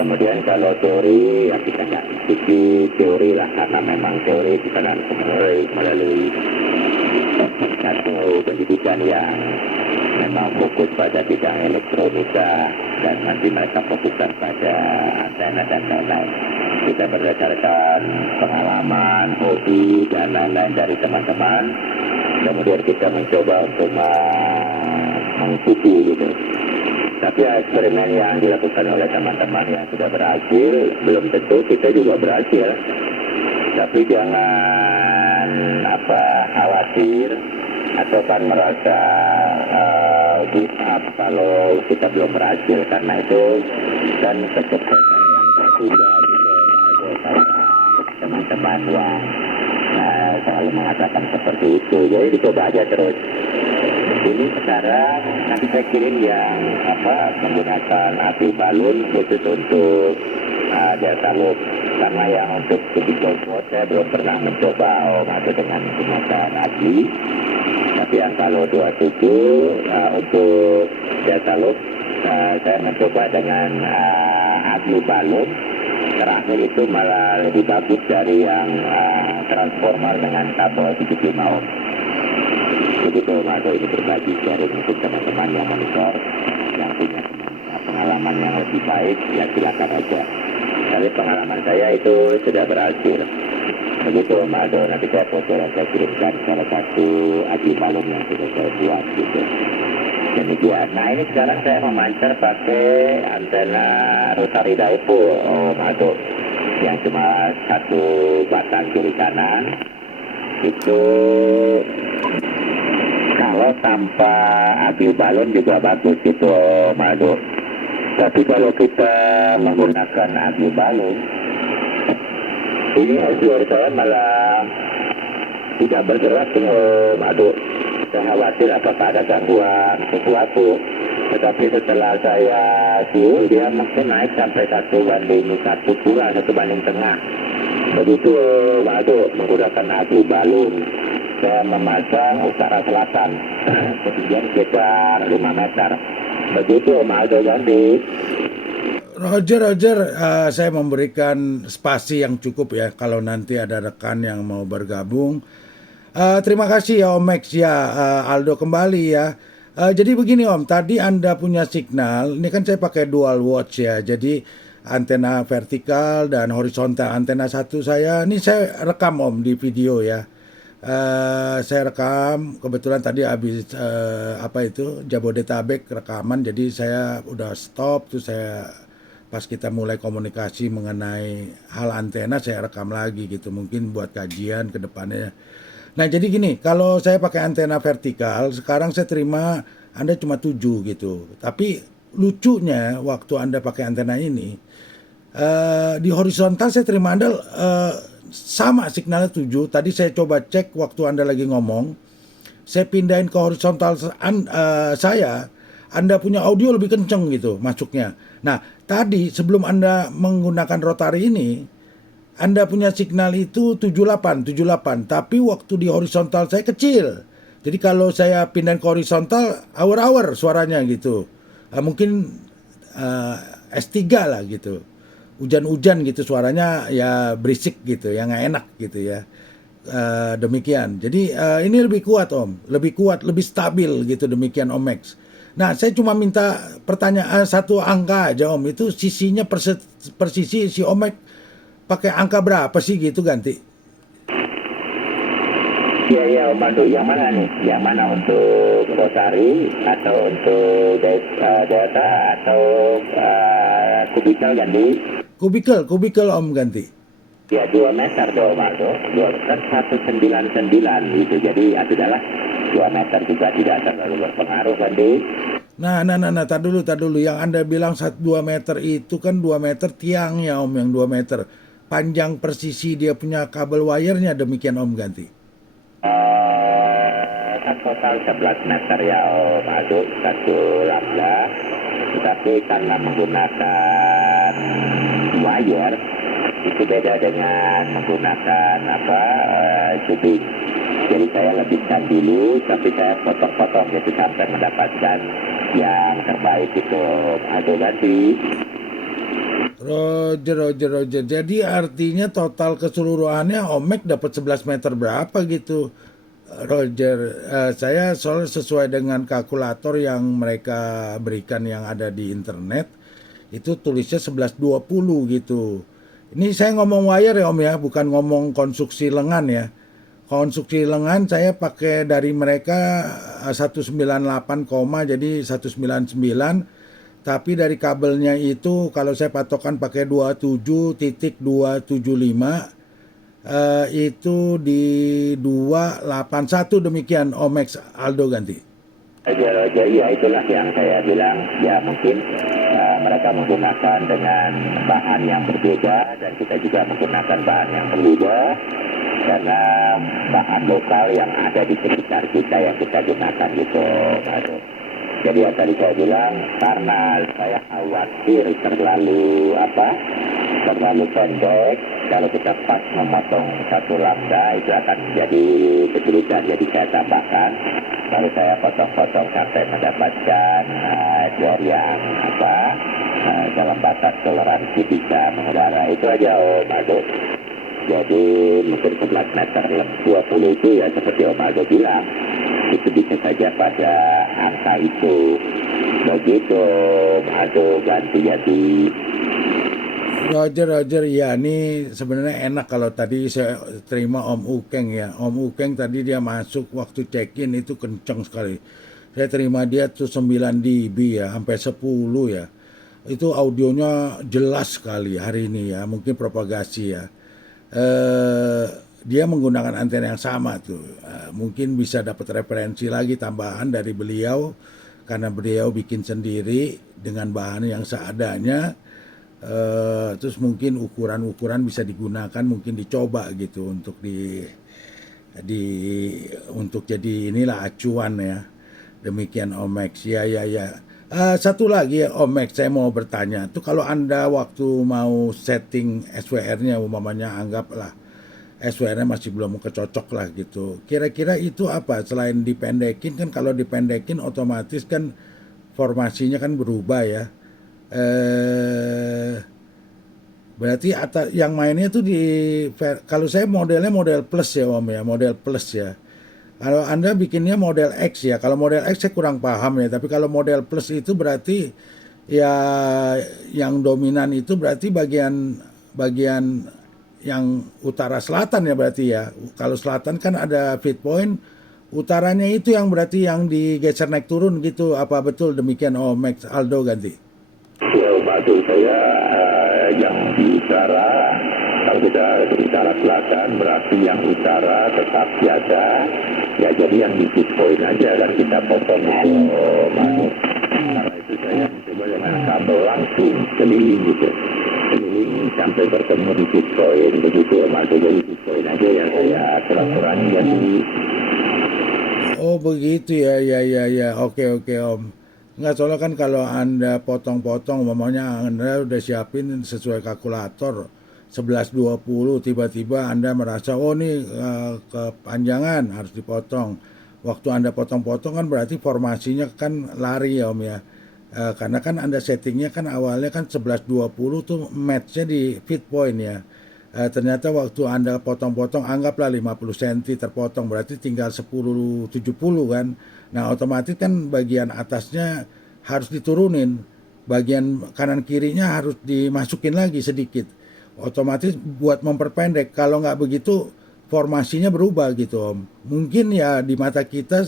Kemudian kalau teori, ya kita nggak ikuti teori lah, karena memang teori kita harus melalui satu pendidikan yang memang fokus pada bidang elektronika, dan nanti mereka fokuskan pada antena dan lain-lain. Kita berdasarkan pengalaman, hobi, dan lain-lain dari teman-teman, kemudian kita mencoba untuk mengikuti gitu. Tapi eksperimen yang dilakukan oleh teman-teman yang sudah berhasil, belum tentu kita juga berhasil. Tapi jangan khawatir atau kan merasa kalau kita belum berhasil, karena itu kan kesuksesan yang sudah teman-teman yang selalu mengatakan seperti itu. Jadi dicoba aja terus. Ini sekarang nanti saya kirim yang menggunakan api balon khusus untuk data loop. Karena yang untuk typical mode saya belum pernah mencoba atau dengan menggunakan api. Tapi yang kalau 27 untuk data loop saya mencoba dengan api balon. Terakhir itu malah lebih bagus dari yang transformer dengan kabel 75 ohm. Jadi kalau ini berbagi sharing untuk teman-teman yang monitor, yang punya pengalaman yang lebih baik, ya silakan aja. Tapi pengalaman saya itu sudah berhasil. Begitu Mado, nanti saya foto dan saya kirimkan salah satu aji balon yang sudah saya buat gitu. Demikian. Nah ini sekarang saya memancar pakai antena rotary dipole, Mado, yang cuma satu batang kiri kanan. Itu kalau tanpa api balon juga bagus gitu, Mado. Tapi kalau kita menggunakan api balon, ini suara saya malah tidak bergerak, Mado. Saya khawatir apakah ada gangguan sesuatu. Tetapi setelah saya siul, dia mungkin naik sampai 1:1 kurang, 1 tengah. Begitu, Mado, menggunakan api balon. Saya memasang utara selatan, ketinggian sekitar 5 meter. Begitu, Aldo Gandhi. Roger, saya memberikan spasi yang cukup ya kalau nanti ada rekan yang mau bergabung. Terima kasih ya Om Max ya, Aldo kembali ya. Jadi begini Om, tadi Anda punya signal, ini kan saya pakai dual watch ya, jadi antena vertikal dan horizontal. Antena satu saya, ini saya rekam Om di video ya. Saya rekam, kebetulan tadi habis Jabodetabek rekaman, jadi saya udah stop tuh. Saya pas kita mulai komunikasi mengenai hal antena, saya rekam lagi gitu, mungkin buat kajian ke depannya. Nah jadi gini, kalau saya pakai antena vertikal, sekarang saya terima Anda cuma 7 gitu. Tapi lucunya waktu Anda pakai antena ini, di horizontal saya terima Anda sama signalnya 7. Tadi saya coba cek waktu Anda lagi ngomong, saya pindahin ke horizontal saya, Anda punya audio lebih kenceng gitu masuknya. Nah tadi sebelum Anda menggunakan rotary ini, Anda punya signal itu 78, tapi waktu di horizontal saya kecil. Jadi kalau saya pindahin ke horizontal, hour suaranya gitu. Mungkin S3 lah gitu. Hujan-hujan gitu suaranya ya berisik gitu ya, nggak enak gitu ya. Demikian. Jadi ini lebih kuat Om, lebih kuat, lebih stabil gitu, demikian Om Max. Nah saya cuma minta pertanyaan satu angka aja Om, itu sisinya persisi si Om Max pakai angka berapa sih gitu ganti? Iya Om Mado, yang mana nih? Yang mana untuk rotary atau untuk data atau kubikel ganti? Kubikel Om ganti. Ya 2 meter dong Aldo, 2 meter 199 gitu. Jadi ya sudahlah, 2 meter juga tidak terlalu berpengaruh ganti. Nah, tar dulu. Yang Anda bilang 2 meter itu kan 2 meter tiangnya Om, yang 2 meter. Panjang persisi dia punya kabel wire-nya, demikian Om ganti. Kan total 11 meter ya Om Aldo, 118. Tetapi karena menggunakan wire, itu beda dengan menggunakan tubing. Jadi saya lebihkan dulu, tapi saya potong-potong gitu sampai mendapatkan yang terbaik itu. Aduh ganti. Roger, Roger, Roger. Jadi artinya total keseluruhannya Omek dapat 11 meter berapa gitu, Roger. Saya soal sesuai dengan kalkulator yang mereka berikan yang ada di internet, itu tulisnya 1120 gitu. Ini saya ngomong wire ya Om ya, bukan ngomong konstruksi lengan ya. Konstruksi lengan saya pakai dari mereka 198, jadi 199. Tapi dari kabelnya itu kalau saya patokan pakai 27.275, itu di 281 demikian Omex Aldo ganti. Jadi ya itulah yang saya bilang, ya mungkin mereka menggunakan dengan bahan yang berbeda dan kita juga menggunakan bahan yang berbeda karena bahan lokal yang ada di sekitar kita yang kita gunakan gitu. Jadi yang tadi saya bilang, karena saya khawatir terlalu pendek, kalau kita pas memotong satu lambda itu akan menjadi kesulitan. Jadi saya tambahkan, lalu saya potong-potong sampai mendapatkan ekor yang dalam batas toleransi bisa mengudara. Itu aja Om Aldo. Jadi mungkin 11 meter 20 itu ya seperti Om Aldo bilang, itu bisa saja pada angka itu. Begitu Om Aldo ganti-ganti. Roger, Roger, ya ini sebenarnya enak kalau tadi saya terima Om Ukeng ya. Om Ukeng tadi dia masuk waktu check-in itu kenceng sekali. Saya terima dia tuh 9 dB ya, sampai 10 ya. Itu audionya jelas sekali hari ini ya, mungkin propagasi ya. Dia menggunakan antena yang sama tuh. Mungkin bisa dapat referensi lagi tambahan dari beliau karena beliau bikin sendiri dengan bahan yang seadanya. Terus mungkin ukuran-ukuran bisa digunakan, mungkin dicoba gitu untuk untuk jadi inilah acuan ya. Demikian Omex. Ya. Satu lagi ya Omex, saya mau bertanya. Tuh kalau Anda waktu mau setting SWR-nya umpamanya anggaplah SWR-nya masih belum kecocok lah gitu. Kira-kira itu apa? Selain dipendekin kan, kalau dipendekin otomatis kan formasinya kan berubah ya. Berarti yang mainnya tuh kalau saya modelnya model plus ya Om ya, model plus ya. Kalau Anda bikinnya model X ya, kalau model X saya kurang paham ya, tapi kalau model plus itu berarti ya yang dominan itu berarti bagian yang utara selatan ya berarti ya. Kalau selatan kan ada feed point, utaranya itu yang berarti yang digeser naik turun gitu. Apa betul demikian Max Aldo ganti? Ya maksud saya yang di utara, kalau kita di utara selatan berarti yang utara tetap biasa. Ya jadi yang di feed point aja dan kita potong itu masuk. Karena itu saya mencoba dengan kabel langsung keliling gitu. Keliling sampai bertemu di feed point begitu masuk, jadi feed point aja yang saya kurang-kurangi jadi. Oh begitu ya. Oke Om. Enggak, soalnya kan kalau Anda potong-potong, umpamanya Anda udah siapin sesuai kalkulator 1120, tiba-tiba Anda merasa oh ini kepanjangan harus dipotong. Waktu Anda potong-potong kan berarti formasinya kan lari ya Om ya. Karena kan Anda settingnya kan awalnya kan 1120 tuh matchnya di feed point ya. Ternyata waktu Anda potong-potong anggaplah 50 cm terpotong, berarti tinggal 1070 kan. Nah otomatis kan bagian atasnya harus diturunin, bagian kanan kirinya harus dimasukin lagi sedikit. Otomatis buat memperpendek, kalau nggak begitu formasinya berubah gitu Om. Mungkin ya di mata kita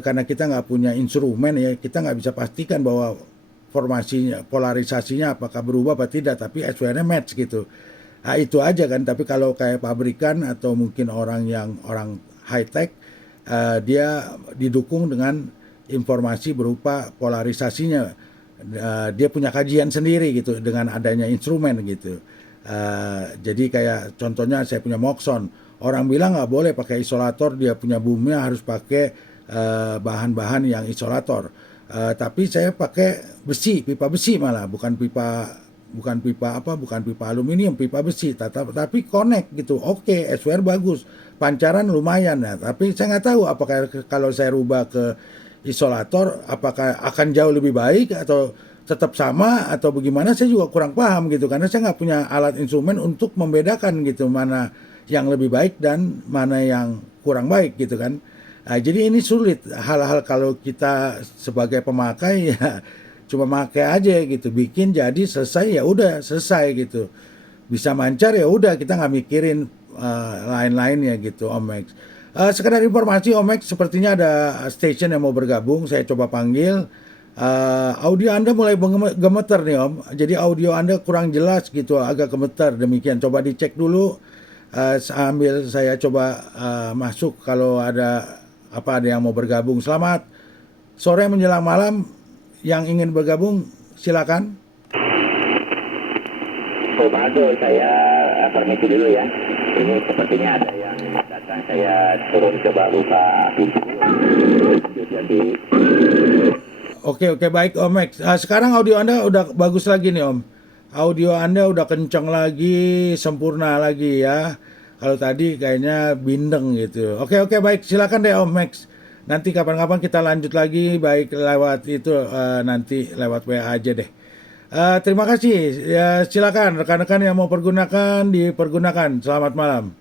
karena kita nggak punya instrumen ya, kita nggak bisa pastikan bahwa formasinya, polarisasinya apakah berubah atau tidak, tapi SWR-nya match gitu. Nah, itu aja kan. Tapi kalau kayak pabrikan atau mungkin orang high tech, dia didukung dengan informasi berupa polarisasinya. Dia punya kajian sendiri gitu dengan adanya instrumen gitu. Jadi kayak contohnya saya punya Moxon, orang bilang nggak boleh pakai isolator, dia punya boomnya harus pakai bahan-bahan yang isolator. Tapi saya pakai besi, pipa besi malah, bukan pipa aluminium, pipa besi, tapi connect gitu. Oke, SWR bagus, pancaran lumayan ya. Tapi saya nggak tahu apakah kalau saya rubah ke isolator apakah akan jauh lebih baik atau tetap sama atau bagaimana, saya juga kurang paham gitu, karena saya nggak punya alat instrumen untuk membedakan gitu mana yang lebih baik dan mana yang kurang baik gitu kan. Jadi ini sulit hal-hal kalau kita sebagai pemakai ya cuma pakai aja gitu, bikin jadi selesai ya udah selesai gitu, bisa mancar ya udah, kita nggak mikirin lain-lainnya gitu Om Max. Sekedar informasi Om Max, sepertinya ada station yang mau bergabung, saya coba panggil. Audio Anda mulai gemeter nih Om, jadi audio Anda kurang jelas gitu, agak gemeter demikian. Coba dicek dulu sambil saya coba masuk kalau ada yang mau bergabung. Selamat sore menjelang malam, yang ingin bergabung silakan. Oh bagus, saya permisi dulu ya. Ini sepertinya ada yang datang, saya turun coba buka pintu. Jadi Oke baik Om Max. Sekarang audio Anda udah bagus lagi nih Om. Audio Anda udah kencang lagi, sempurna lagi ya. Kalau tadi kayaknya bindeng gitu. Oke baik, silakan deh Om Max. Nanti kapan-kapan kita lanjut lagi, baik lewat itu nanti lewat WA aja deh. Terima kasih. Ya, silakan rekan-rekan yang mau pergunakan dipergunakan. Selamat malam.